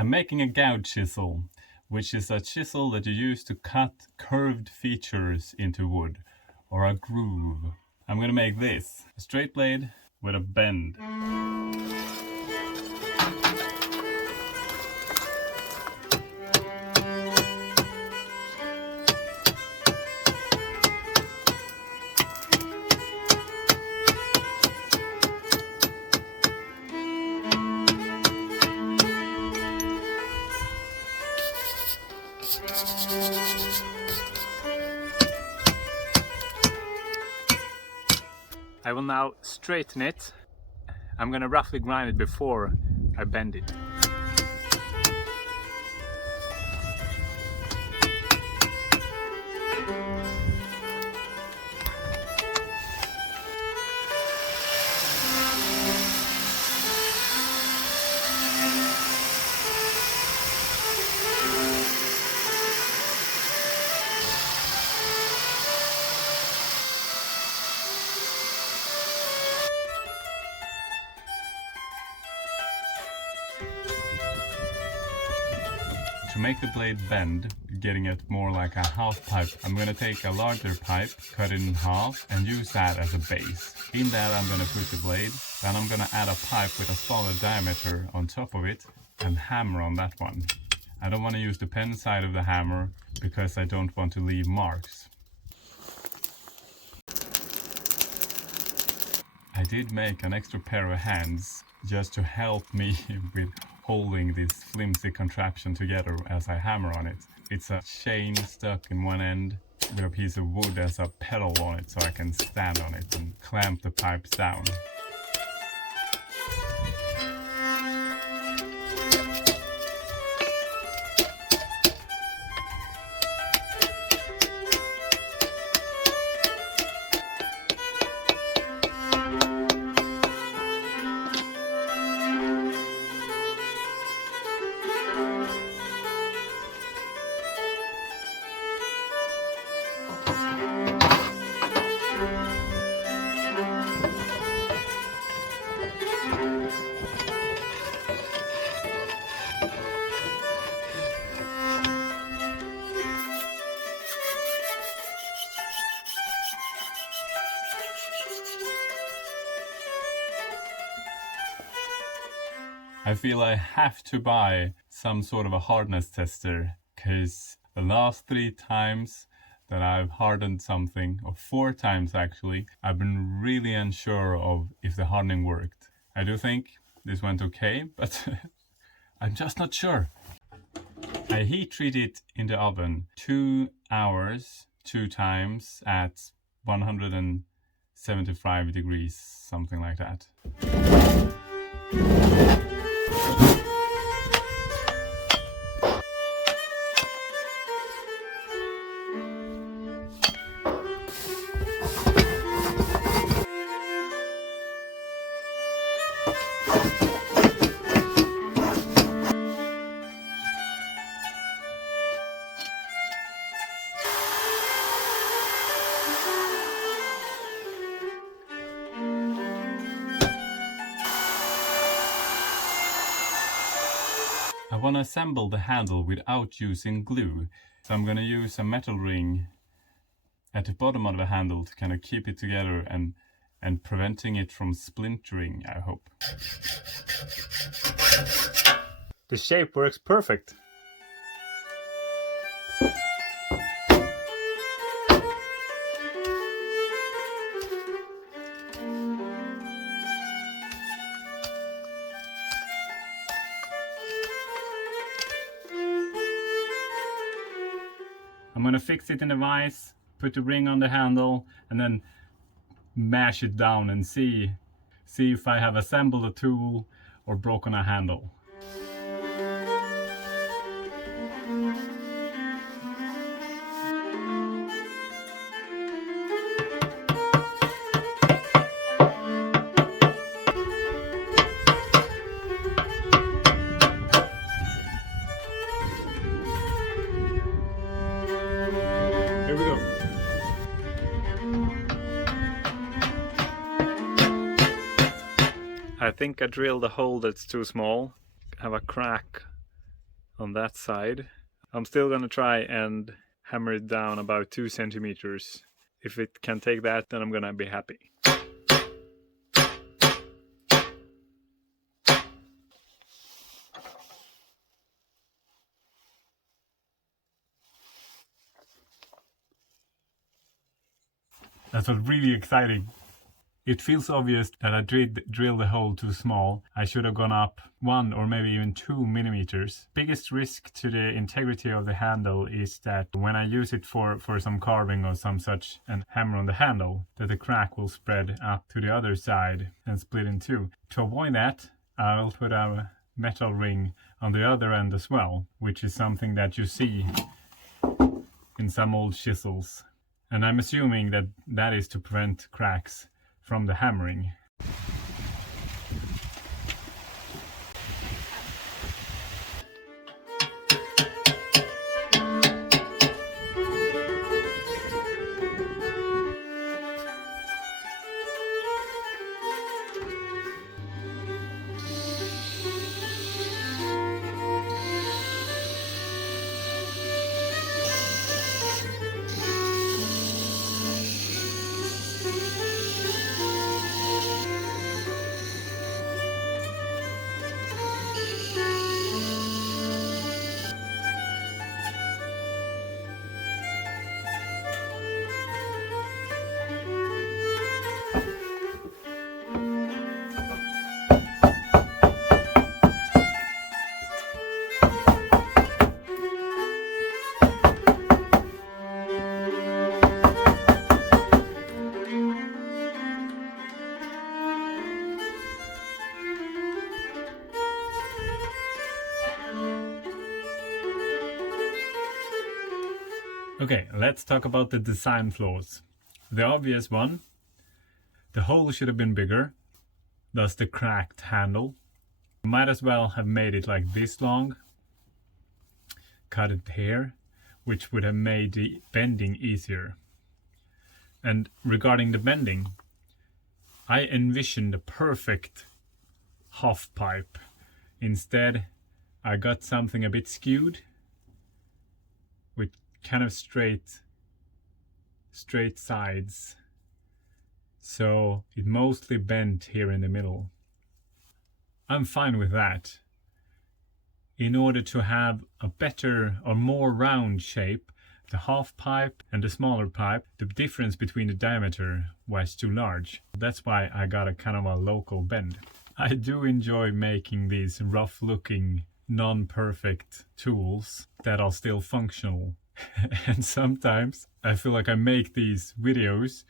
I'm making a gouge chisel, which is a chisel that you use to cut curved features into wood, or a groove. I'm gonna make this, a straight blade with a bend. I will now straighten it. I'm gonna roughly grind it before I bend it. To make the blade bend, getting it more like a half pipe, I'm going to take a larger pipe, cut it in half, and use that as a base. In that I'm going to put the blade, then I'm going to add a pipe with a smaller diameter on top of it and hammer on that one. I don't want to use the pen side of the hammer because I don't want to leave marks. I did make an extra pair of hands just to help me with holding this flimsy contraption together as I hammer on it. It's a chain stuck in one end with a piece of wood as a pedal on it, so I can stand on it and clamp the pipes down. I feel I have to buy some sort of a hardness tester, because the last 3 times that I've hardened something, or 4 times actually, I've been really unsure of if the hardening worked. I do think this went okay, but I'm just not sure. I heat treat it in the oven 2 hours, 2 times at 175 degrees, something like that. I want to assemble the handle without using glue, so I'm going to use a metal ring at the bottom of the handle to kind of keep it together and preventing it from splintering, I hope. The shape works perfect. I'm going to fix it in the vise, put the ring on the handle, and then mash it down and see if I have assembled a tool or broken a handle. Here we go. I think I drilled a hole that's too small. I have a crack on that side. I'm still gonna try and hammer it down about 2 centimeters. If it can take that, then I'm gonna be happy. That was really exciting. It feels obvious that I drilled the hole too small. I should have gone up 1 or maybe even 2 millimeters. Biggest risk to the integrity of the handle is that when I use it for some carving or some such and hammer on the handle, that the crack will spread up to the other side and split in two. To avoid that, I'll put a metal ring on the other end as well, which is something that you see in some old chisels. And I'm assuming that that is to prevent cracks from the hammering. Okay, let's talk about the design flaws. The obvious one, the hole should have been bigger, thus the cracked handle. Might as well have made it like this long, cut it here, which would have made the bending easier. And regarding the bending, I envisioned a perfect half pipe. Instead, I got something a bit skewed, with kind of straight sides, so it mostly bent here in the middle. I'm fine with that. In order to have a better or more round shape, the half pipe and the smaller pipe, the difference between the diameter was too large. That's why I got a kind of a local bend. I do enjoy making these rough looking non-perfect tools that are still functional. And sometimes I feel like I make these videos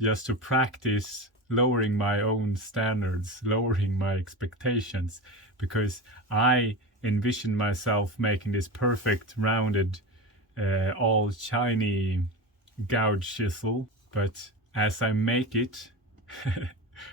just to practice lowering my own standards, lowering my expectations, because I envision myself making this perfect rounded all shiny gouge chisel, but as I make it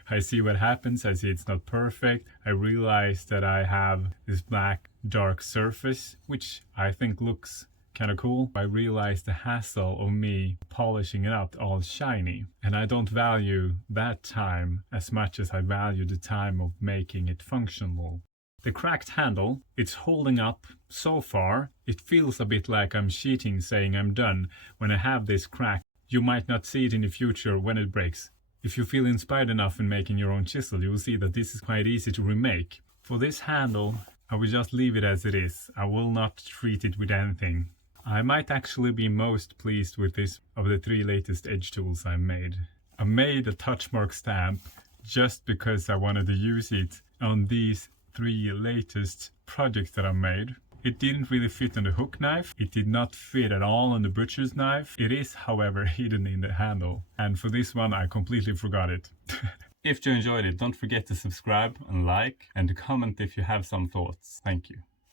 I see what happens. I see it's not perfect. I realize that I have this black dark surface, which I think looks kind of cool. I realize the hassle of me polishing it up all shiny, and I don't value that time as much as I value the time of making it functional. The cracked handle, it's holding up so far. It feels a bit like I'm cheating saying I'm done when I have this crack. You might not see it in the future when it breaks. If you feel inspired enough in making your own chisel, you will see that this is quite easy to remake. For this handle, I will just leave it as it is. I will not treat it with anything. I might actually be most pleased with this of the 3 latest edge tools I made. I made a touch mark stamp just because I wanted to use it on these 3 latest projects that I made. It didn't really fit on the hook knife. It did not fit at all on the butcher's knife. It is, however, hidden in the handle. And for this one, I completely forgot it. If you enjoyed it, don't forget to subscribe and like, and to comment if you have some thoughts. Thank you.